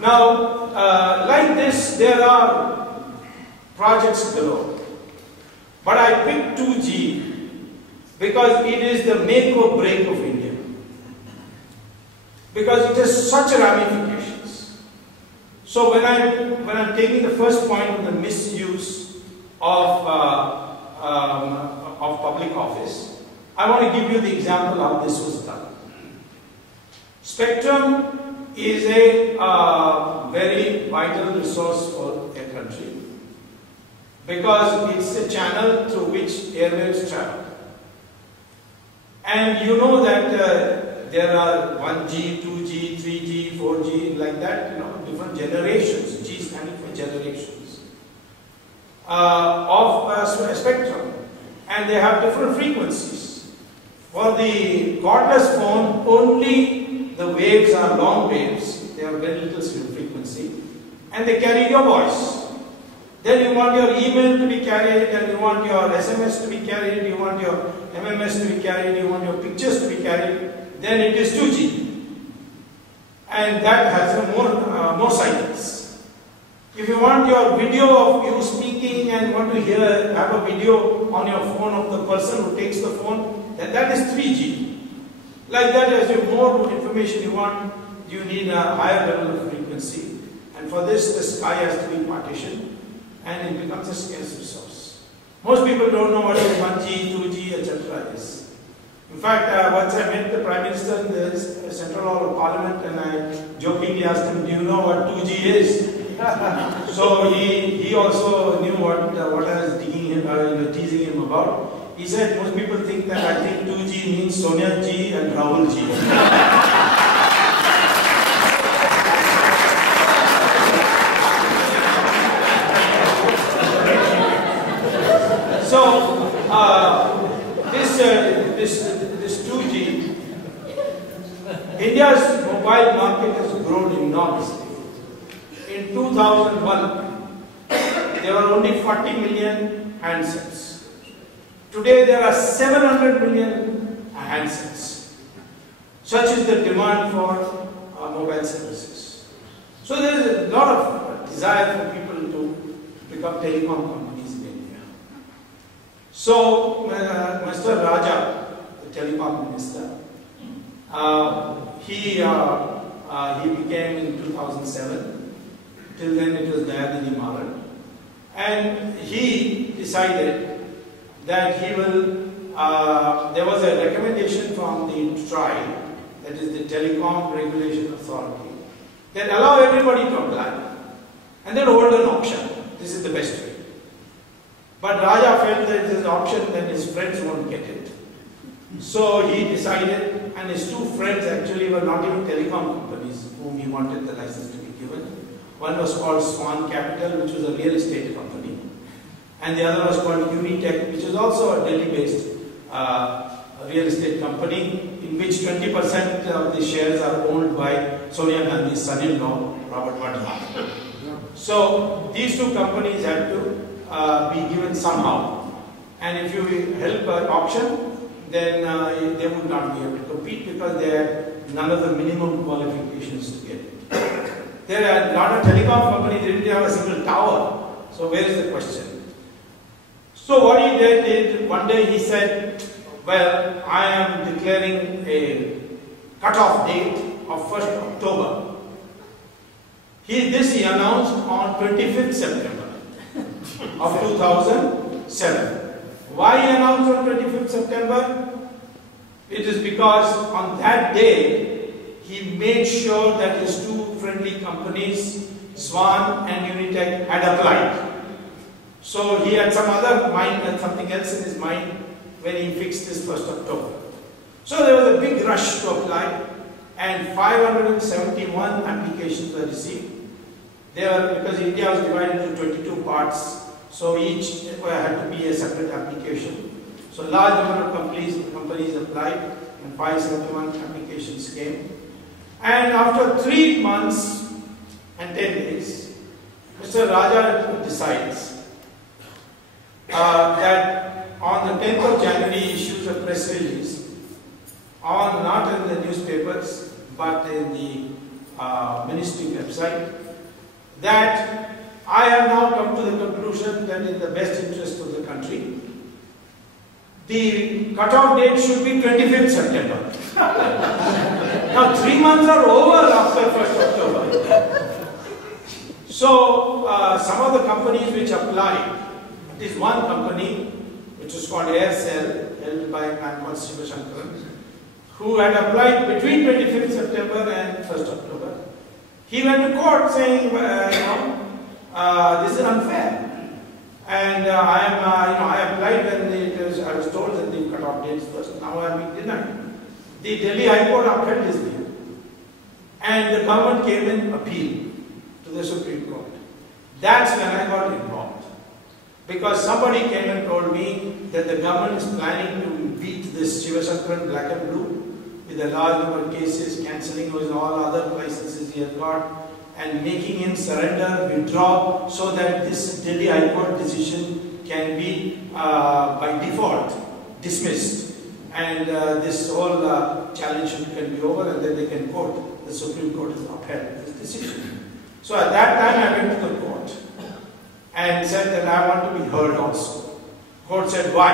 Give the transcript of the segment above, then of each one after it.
Now, like this, there are projects below. But I picked 2G because it is the make or break of India. Because it has such ramifications. So when I'm taking the first point on the misuse of public office, I want to give you the example how this was done. Spectrum is a very vital resource for a country because it's a channel through which airwaves travel. And you know that there are 1G, 2G, 3G, 4G, like that, different generations, G standing for generations, of spectrum. And they have different frequencies. For the cordless phone, only the waves are long waves, they have very little frequency, and they carry your voice. Then you want your email to be carried, and you want your SMS to be carried, you want your MMS to be carried, you want your pictures to be carried, then it is 2G. And that has more cycles. If you want your video of you speaking and want to have a video on your phone of the person who takes the phone, then that is 3G. Like that, as you more information you want, you need a higher level of frequency. And for this, the sky has to be partitioned and it becomes a scarce resource. Most people don't know what 1G, 2G, etc. is. In fact, once I met the Prime Minister in the Central Hall of Parliament and I jokingly asked him, do you know what 2G is? So he also knew what I was teasing him about. He said, most people think that I think 2G means Sonia G and Rahul G. So, this 2G, India's mobile market has grown enormously. In 2001, there were only 40 million handsets. Today there are 700 million handsets. Such is the demand for mobile services. So there is a lot of desire for people to become telecom companies in India. So Mr. Raja, the telecom minister, he became in 2007. Till then it was Dayadini Maran. And he decided that he will, there was a recommendation from the TRAI, that is the Telecom Regulation Authority, that allow everybody to apply and then hold an auction. This is the best way. But Raja felt that if there is an auction, then his friends won't get it. So he decided, and his two friends actually were not even telecom companies whom he wanted the license to be given. One was called Swan Capital, which was a real estate company, and the other was called Unitech, which is also a Delhi-based real estate company, in which 20% of the shares are owned by Sonia Gandhi's son-in-law, Robert Vadra. So these two companies have to be given somehow, and if you help an auction, then they would not be able to compete because they had none of the minimum qualifications to get it. There are a lot of telecom companies, they didn't have a single tower. So where is the question? So what he did, one day he said, well, I am declaring a cut-off date of 1st October. This he announced on 25th September of 2007. Why he announced on 25th September? It is because on that day, he made sure that his two friendly companies, Swan and Unitech, had applied. So he had some other mind and something else in his mind when he fixed this 1st October. So there was a big rush to apply, and 571 applications were received. They were, because India was divided into 22 parts, so each had to be a separate application. So a large number of companies applied, and 571 applications came. And after 3 months and 10 days, Mr. Raja decides that on the 10th of January he issues a press release, not in the newspapers, but in the ministry website, that I have now come to the conclusion that in the best interest of the country, the cutoff date should be 25th September. Now 3 months are over after 1st October. So some of the companies which applied, it is one company which is called Aircell, held by a man called Subramanian, who had applied between 25th September and 1st October. He went to court saying, this is unfair. And I applied when I was told that the cut-off date is first. Now I am being denied. The Delhi High Court upheld this view. And the government came in appeal to the Supreme Court. That's when I got involved. Because somebody came and told me that the government is planning to beat this Shivashankaran black and blue with a large number of cases, cancelling all other licenses he has got, and making him surrender, withdraw, so that this Delhi High Court decision can be by default dismissed, and this whole challenge can be over, and then they can quote, the Supreme Court has upheld this decision. So at that time I went to the court and said that I want to be heard also. Court said, why?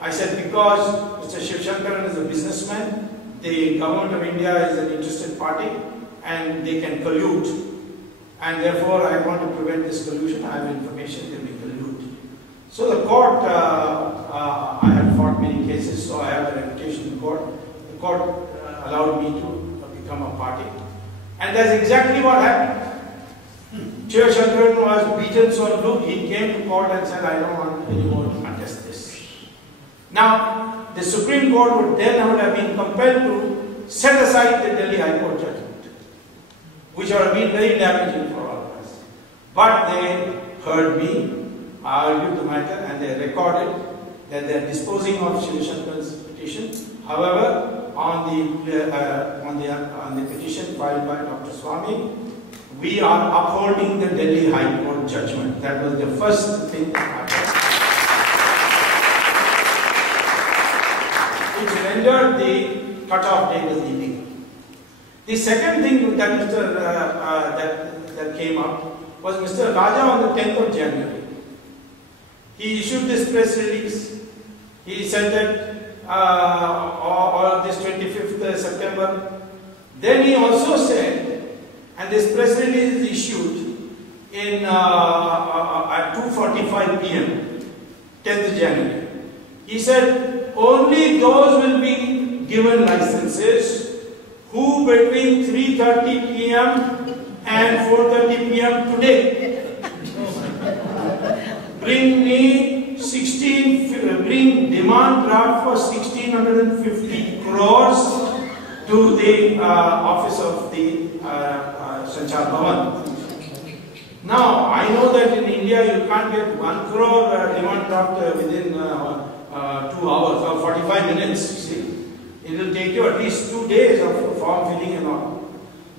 I said, because Mr. Shivashankaran is a businessman, the government of India is an interested party, and they can collude. And therefore, I want to prevent this collusion. I have information they may collude. So the court, I had fought many cases, so I have a reputation in court. The court allowed me to become a party. And that's exactly what happened. Shivashankaran was beaten so blue, he came to court and said, I don't want anymore to contest this. Now, the Supreme Court would have been compelled to set aside the Delhi High Court judgment, which would have been very damaging for all of us. But they heard me, argued the matter, and they recorded that they are disposing of Shivashankaran's petition. However, on the petition filed by Dr. Swamy, we are upholding the Delhi High Court judgment. That was the first thing that happened, which rendered the cut-off date as illegal. The second thing that that came up was Mr. Raja on the 10th of January. He issued this press release. He said that on this 25th September. Then he also said, and this press release is issued in at 2:45 p.m. 10th January. He said only those will be given licenses who between 3:30 p.m. and 4:30 p.m. today bring demand draft for 1650 crores to the office of the Sanchar Bhavan. Now, I know that in India you can't get 1 crore demand draft within 2 hours or 45 minutes, you see. It will take you at least 2 days of form filling and all.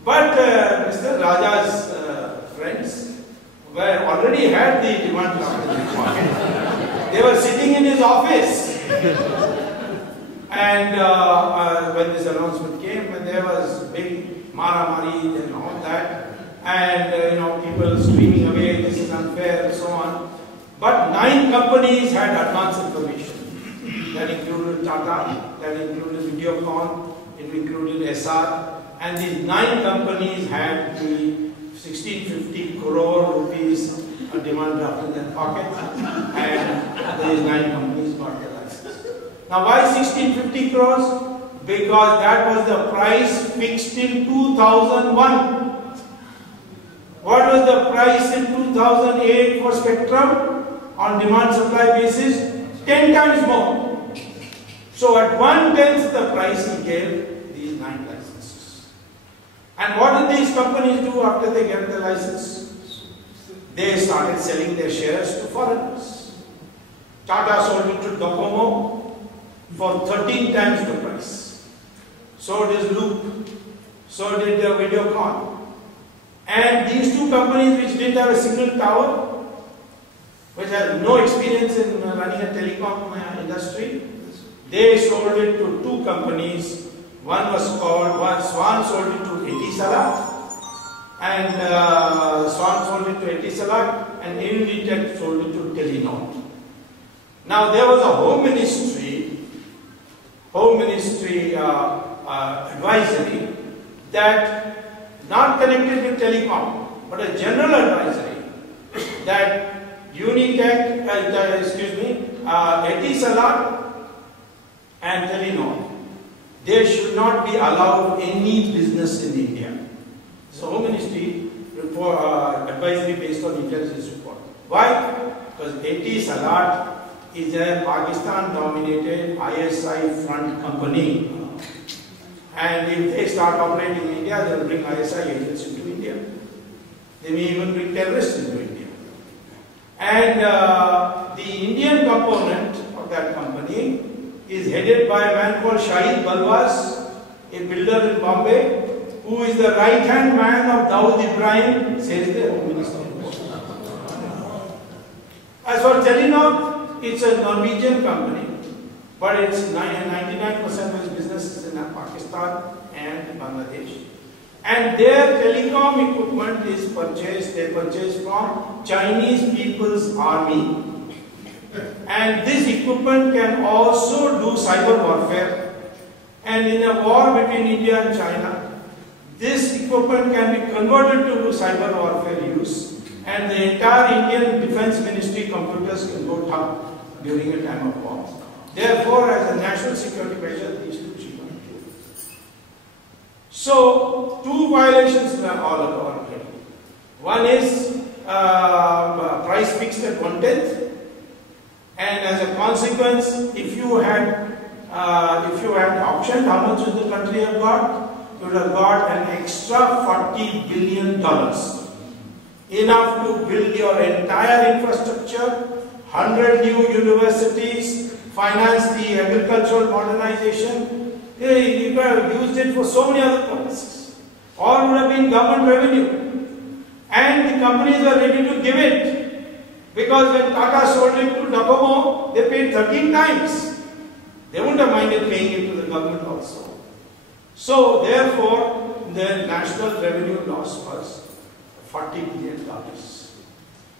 But Mr. Raja's friends already had the demand draft in the market. They were sitting in his office. And when this announcement came, and there was big mara-mari and all that, and people screaming away, this is unfair, and so on. But 9 companies had advance information. That included Tata, that included Videocon, it included SR, and these 9 companies had the 1650 crore rupees demand draft in their pocket, and these 9 companies got their license. Now, why 1650 crores? Because that was the price fixed in 2001. What was the price in 2008 for spectrum on demand supply basis? 10 times more. So at 1/10 the price he gave these 9 licenses. And what did these companies do after they get the license? They started selling their shares to foreigners. Tata sold it to Docomo for 13 times the price. So did Loop. So did Videocon. And these 2 companies which didn't have a single tower, which had no experience in running a telecom industry, they sold it to 2 companies. One sold it to Etisalat and Swan sold it to Etisalat, and Unitech sold it to Telenor. Now there was a Home Ministry advisory that not connected with telecom, but a general advisory that Unitech, Etisalat and Telenor, they should not be allowed any business in India. So Home Ministry report, advisory based on intelligence report. Why? Because Etisalat is a Pakistan-dominated ISI front company. And if they start operating in India, they will bring ISI agents into India. They may even bring terrorists into India. And the Indian component of that company is headed by a man called Shahid Balwas, a builder in Bombay, who is the right-hand man of Dawood Ibrahim, says the Home Minister. As for Telenor, it's a Norwegian company, but it's 99% of its business is in Pakistan and Bangladesh. And their telecom equipment is purchased, they purchase from Chinese People's Army. And this equipment can also do cyber warfare. And in a war between India and China, this equipment can be converted to cyber warfare use. And the entire Indian Defense Ministry computers can go down during a time of war. Therefore, as a national security measure, these two should not be killed. So, two violations are all already. One is price fixed at 1/10, and as a consequence, if you had auctioned, how much would the country have got? You would have got an extra $40 billion. Enough to build your entire infrastructure, 100 new universities, finance the agricultural modernization. You could have used it for so many other purposes. All would have been government revenue. And the companies were ready to give it. Because when Tata sold it to Docomo, they paid 13 times. They wouldn't have minded paying it to the government also. So therefore, the national revenue loss was $40 billion.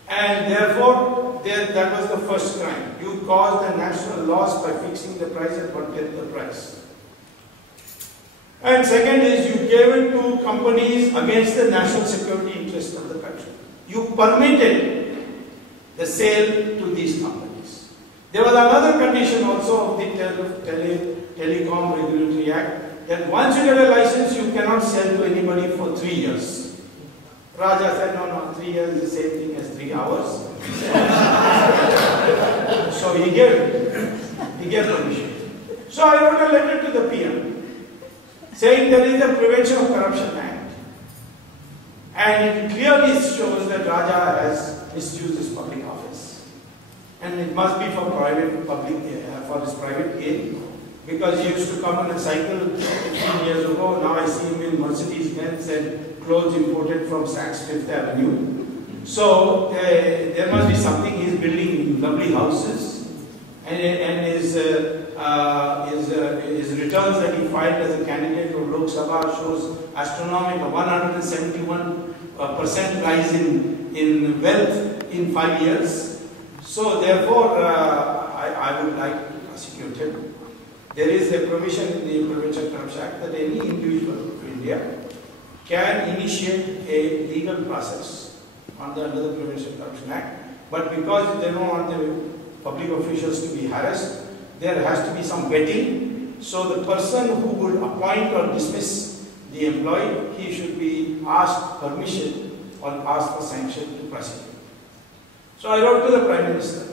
And therefore, that was the first crime. You caused a national loss by fixing the price at 1/10 the price. And second is you gave it to companies against the national security interest of the country. You permitted the sale to these companies. There was another condition also of the Telecom Regulatory Act, that once you get a license, you cannot sell to anybody for 3 years. Raja said, no, 3 years is the same thing as 3 hours. So he gave permission. So I wrote a letter to the PM saying there is the Prevention of Corruption Act. And it clearly shows that Raja has misused his public office. And it must be for for his private gain. Because he used to come on a cycle 15 years ago, now I see him in Mercedes-Benz and clothes imported from Saks Fifth Avenue. So there must be something. He's building lovely houses, and his returns that he filed as a candidate for Lok Sabha shows astronomical 171% rise in wealth in 5 years. So therefore, I would like to prosecute him. There is a provision in the Prevention of Corruption Act that any individual of India can initiate a legal process under the Prevention of Corruption Act, but because they don't want the public officials to be harassed, there has to be some vetting. So the person who would appoint or dismiss the employee, he should be asked permission or asked for sanction to prosecute. So I wrote to the Prime Minister,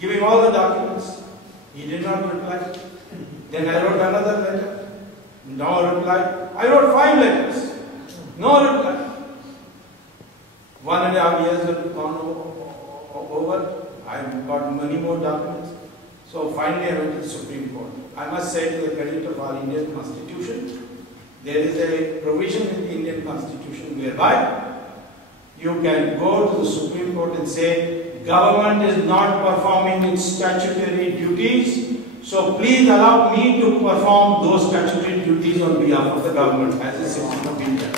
giving all the documents. He did not reply. Then I wrote another letter. No reply. I wrote 5 letters. No reply. 1.5 years have gone over. I've got many more documents. So finally I went to the Supreme Court. I must say, to the credit of our Indian Constitution, there is a provision in the Indian Constitution whereby you can go to the Supreme Court and say, government is not performing its statutory duties, so please allow me to perform those statutory duties on behalf of the government as a citizen of India.